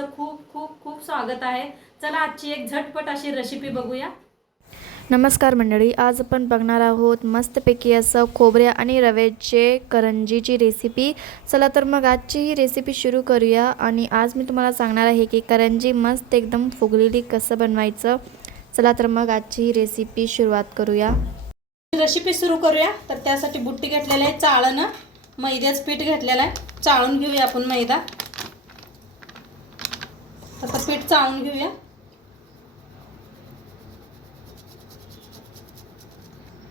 तुमचं खूप खूप खूप स्वागत आहे. चला आजची एक झटपट अशी रेसिपी बघूया. नमस्कार मंडळी आज आपण बघणार आहोत मस्तपैकी असं खोबऱ्या आणि रव्याचे करंजीची रेसिपी चला तर मग आजची ही रेसिपी सुरू करूया आणि आज मी तुम्हाला सांगणार आहे की करंजी मस्त एकदम फुगलेली कसं बनवायचं. चला तर मग आजची ही रेसिपी सुरुवात करूया. रेसिपी सुरू करूया. तर त्यासाठी बुट्टी घेतलेली आहे चाळणं. मैद्याचं पीठ घेतलेलं आहे. चाळून घेऊया आपण मैदा. आता पीठ चाळून घेऊया.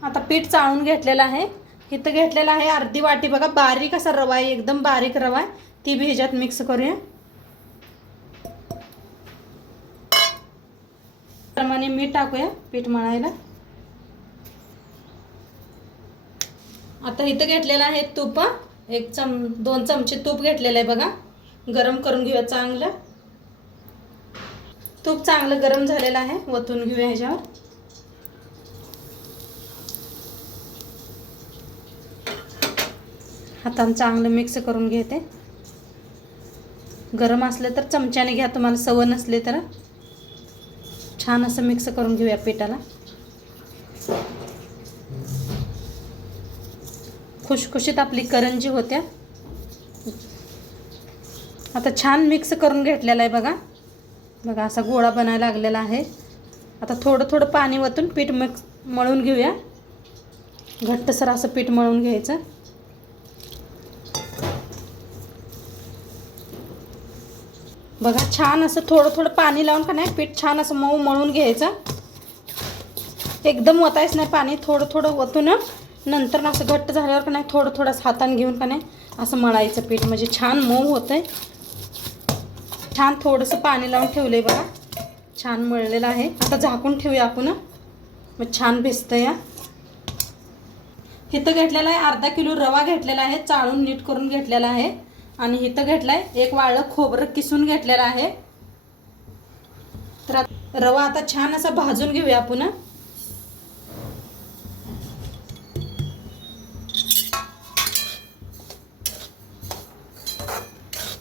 आता पीठ चाळून घेतलेलं आहे. इथं घेतलेलं आहे अर्धी वाटी. बघा बारीक असा रवा आहे एकदम बारीक रवा आहे. ती बी ह्याच्यात मिक्स करूया. प्रमाणे मीठ टाकूया पीठ मळायला. आता इथं घेतलेलं आहे तूप एक चम दोन चमचे तूप घेतलेलं आहे बघा. गरम करून घेऊया चांगलं. तूप चांगलं गरम झालेलं आहे वतून घेऊया ह्याच्यावर. हातानं चांगलं मिक्स करून घेते. गरम असलं तर चमच्याने घ्या तुम्हाला सवय नसले तर. छान असं मिक्स करून घेऊया पिठाला. खुशखुशीत आपली करंजी होत्या. आता छान मिक्स करून घेतलेला आहे बघा. बघा असा गोळा बनायला लागलेला आहे. आता थोडं थोडं पाणी वतून पीठ मिक्स मळून घेऊया. घट्टसर असं पीठ मळून घ्यायचं. बघा छान असं थोडं थोडं पाणी लावून का नाही पीठ छान असं मऊ मळून घ्यायचं. एकदम वतायच नाही पाणी थोडं थोडं वतून नंतर असं घट्ट झाल्यावर का नाही थोडं थोडं हाताने घेऊन का नाही असं मळायचं पीठ. म्हणजे छान मऊ होतं आहे छान थोडंसं पाणी लावून ठेवलं आहे बघा. छान मळलेलं आहे. आता झाकून ठेवूया आपण. मग छान भिजतं या इथं घेतलेला आहे अर्धा किलो रवा घेतलेला आहे. चाळून नीट करून घेतलेला आहे. आणि इथं घेतलं आहे एक वाळलं खोबरं किसून घेतलेलं आहे. तर रवा आता छान असा भाजून घेऊया आपण.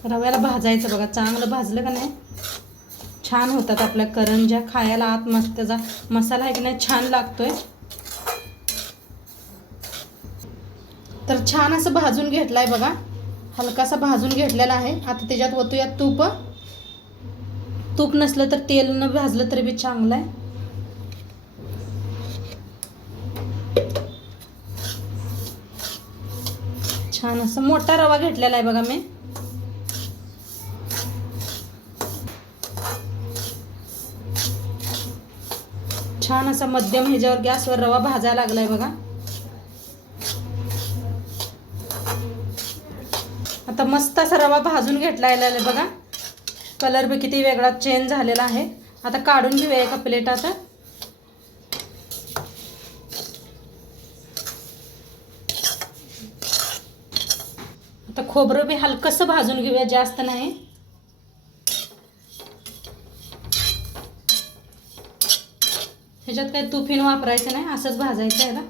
रव्याला भाजायचं बघा चांगलं भाजलं का नाही? छान होतात आपल्या करंज्या खायला आत मस्त त्याचा मसाला आहे की नाही छान लागतोय. तर छान असं भाजून घेतलाय बघा. हलकासा भाजून घेतलेला आहे. आता त्याच्यात ओतूया तूप. तूप नसलं तर तेल न भाजलं तरी बी चांगलं आहे. छान असं मोठा रवा घेतलेला आहे बघा मी. छान असा मध्यम ह्याच्यावर गॅसवर रवा भाजायला लागलाय बघा. आता मस्त असा रवा भाजून घेतला आहे बघा. कलर बी किती वेगळा चेंज झालेला आहे. आता काढून घेऊया एका प्लेटात आता खोबरं बी हलकंसं भाजून घेऊया जास्त नाही. ह्याच्यात काही तुफीन वापरायचं नाही असंच भाजायचं आहे ना?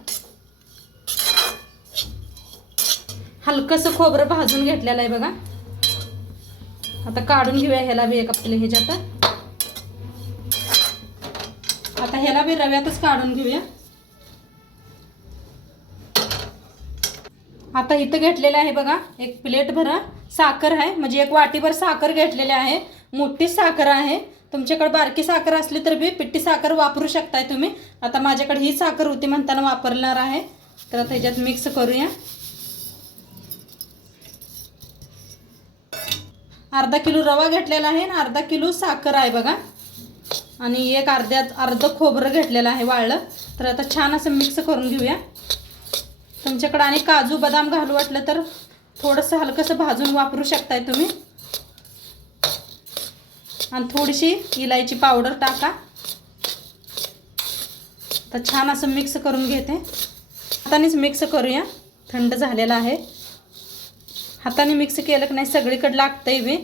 हलकंसं खोबरं भाजून घेतलेलं आहे बघा. आता काढून घेऊया ह्याला बी एक आपल्या ह्याच्यात. आता ह्याला बी रव्यातच काढून घेऊया. आता इथं घेतलेलं आहे बघा एक प्लेट भरा. साखर आहे म्हणजे एक वाटीभर साखर घेतलेली आहे. मोठी साखर आहे. तुमच्याकडे बारकी साखर असली तर बी पिट्टी साखर वापरू शकताय तुम्ही. आता माझ्याकडे ही साखर होती म्हणताना वापरणार आहे. तर आता ह्याच्यात मिक्स करूया. अर्धा किलो रवा घेतलेला आहे आणि अर्धा किलो साखर आहे बघा. आणि एक अर्ध्या अर्ध खोबरं घेतलेलं आहे वाळलं. तर आता छान असं मिक्स करून घेऊया. तुमच्याकडे आणि काजू बदाम घालू वाटलं तर थोडंसं हलकंसं भाजून वापरू शकताय तुम्ही. आणि थोडीशी इलायची पावडर टाका. तर छान असं मिक्स करून घेते. हातानेच मिक्स करूया. थंड झालेला आहे. हाताने मिक्स केलं की नाही सगळीकडे आहे बी.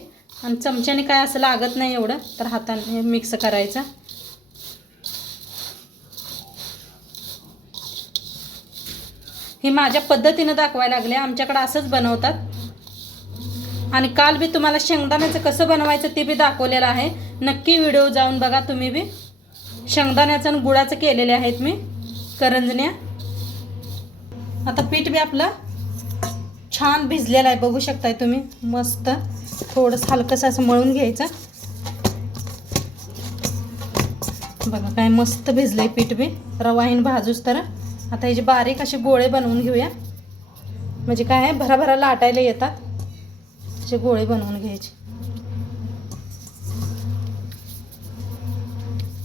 आणि चमच्याने काय असं लागत नाही एवढं तर हाताने मिक्स करायचं. हे माझ्या पद्धतीनं दाखवायला लागले. आमच्याकडं असंच बनवतात. आणि काल बी तुम्हाला शेंगदाण्याचं कसं बनवायचं ते बी दाखवलेलं आहे. नक्की व्हिडिओ जाऊन बघा तुम्ही बी. शेंगदाण्याचं आणि गुळाचं केलेले आहेत मी करंजण्या. आता पीठ बी आपलं छान भिजलेलं आहे बघू शकताय तुम्ही. मस्त थोडंसं हलकंसं असं मळून घ्यायचं. बघा काय मस्त भिजलंय पीठ बी. रवाहीन भाजूच तर. आता ह्याचे बारीक असे गोळे बनवून घेऊया. म्हणजे काय आहे? भराभरा लाटायला येतात. असे गोळे बनवून घ्यायचे.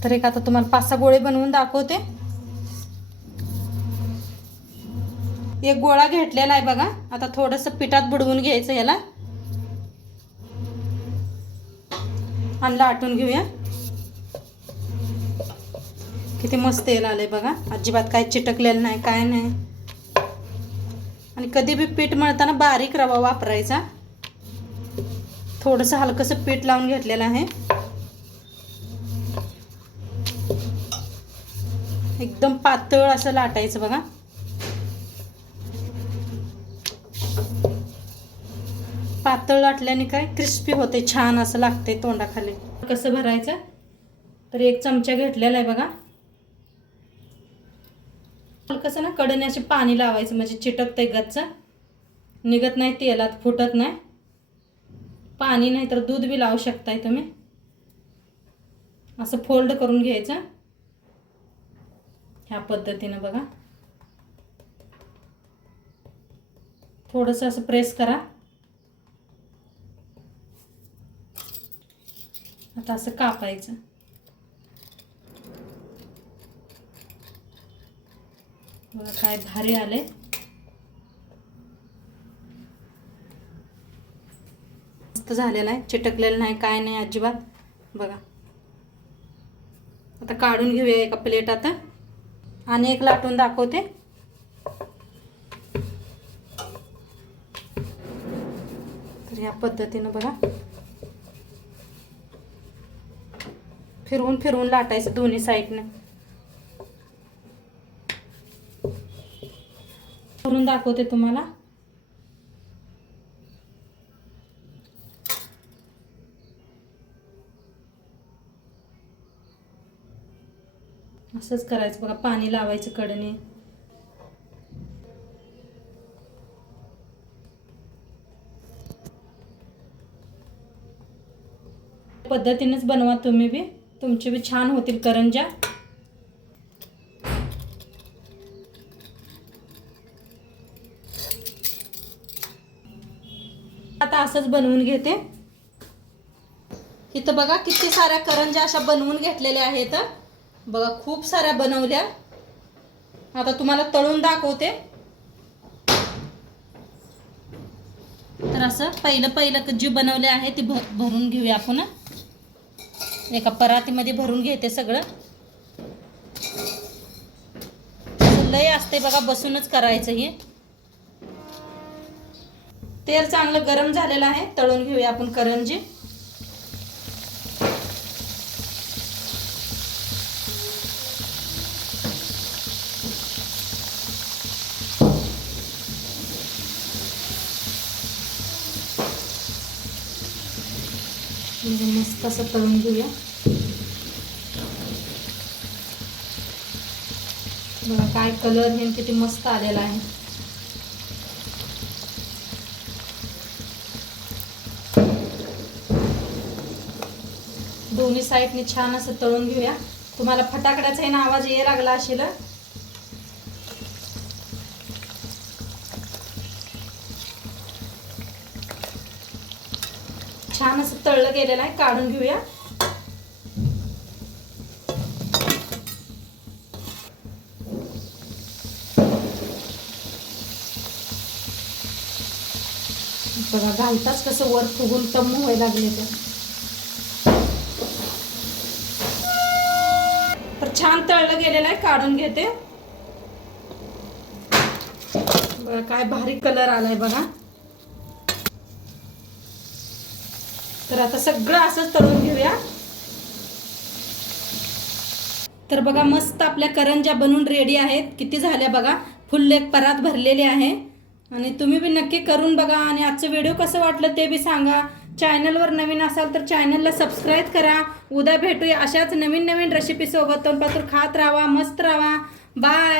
तर एक आता तुम्हाला पाच सहा गोळे बनवून दाखवते. एक गोळा घेतलेला आहे बघा. आता थोडंसं पिठात बुडवून घ्यायचं याला. आणि लाटून घेऊया. किती मस्त तेल आलंय बघा. अजिबात काय चिटकलेलं नाही काय नाही. आणि कधी बी पीठ मळताना बारीक रवा वापरायचा. थोडंसं हलकंसं पीठ लावून घेतलेलं आहे. एकदम पातळ असं लाटायचं बघा. पातळ लाटल्याने काय क्रिस्पी होते छान असं लागते तोंडाखाली. कसं भरायचं? तर एक चमचा घेतलेला आहे बघा. कसं ना कडने असे पाणी लावायचं म्हणजे चिटकतंय गच्च. निघत नाही तेलात फुटत नाही. पाणी नाही तर दूध बी लावू शकताय तुम्ही. असं फोल्ड करून घ्यायचं. ह्या पद्धतीनं बघा. थोडंसं असं प्रेस करा. आता असं कापायचं. बघा काय भारी आले मस्त झालेलं आहे. चिटकलेलं नाही काय नाही अजिबात. बघा. आता काढून घेऊया एका प्लेट आता. आणि एक लाटून दाखवते. तर या पद्धतीनं बघा. फिरवून फिरवून लाटायचं दोन्ही साईडनं. करून दाखवते तुम्हाला. असंच करायचं बघा पाणी लावायचं कडने. पद्धतीनेच बनवा तुम्ही बी. तुमचे बी छान होतील करंजा. आता असंच बनवून घेते. इथं बघा किती साऱ्या करंजा अशा बनवून घेतलेल्या आहेत. बघा खूप साऱ्या बनवल्या. आता तुम्हाला तळून दाखवते. तर असं पहिलं पहिलं जे बनवले आहे ते भर भरून घेऊया आपण एका परातीमध्ये भरून घेते सगळं. लय असते बघा बसूनच करायचं हे. तेल चांगलं गरम झालेलं आहे तळून घेऊया आपण करंजी. म्हणजे मस्त असं तळून घेऊया. बघा काय कलर हे किती मस्त आलेला आहे. दोन्ही साईडने छान असं तळून घेऊया. तुम्हाला फटाकड्याचाही ना आवाज ये लागला असेल छान असं तळलं गेलेलं आहे काढून घेऊया. बघा घालताच कसं वर फुगून तम व्हायला लागले तर छान तळलं गेलेलं आहे काढून घेते. बघा काय भारी कलर आलाय बघा. तर आता सगळं असंच तळून घेऊया. तर बघा मस्त आपल्या करंजा बनून रेडी आहेत. किती झाल्या बघा? फुल्ल एक परात भरलेली आहे. आणि तुम्ही बी नक्की करून बघा. आणि आजचं व्हिडिओ कसं वाटलं ते बी सांगा. चॅनलवर नवीन असाल तर चॅनलला सबस्क्राईब करा. उद्या भेटूया अशाच नवीन नवीन रेसिपीसोबत तोंडपातूर खात राहा मस्त राहा. बाय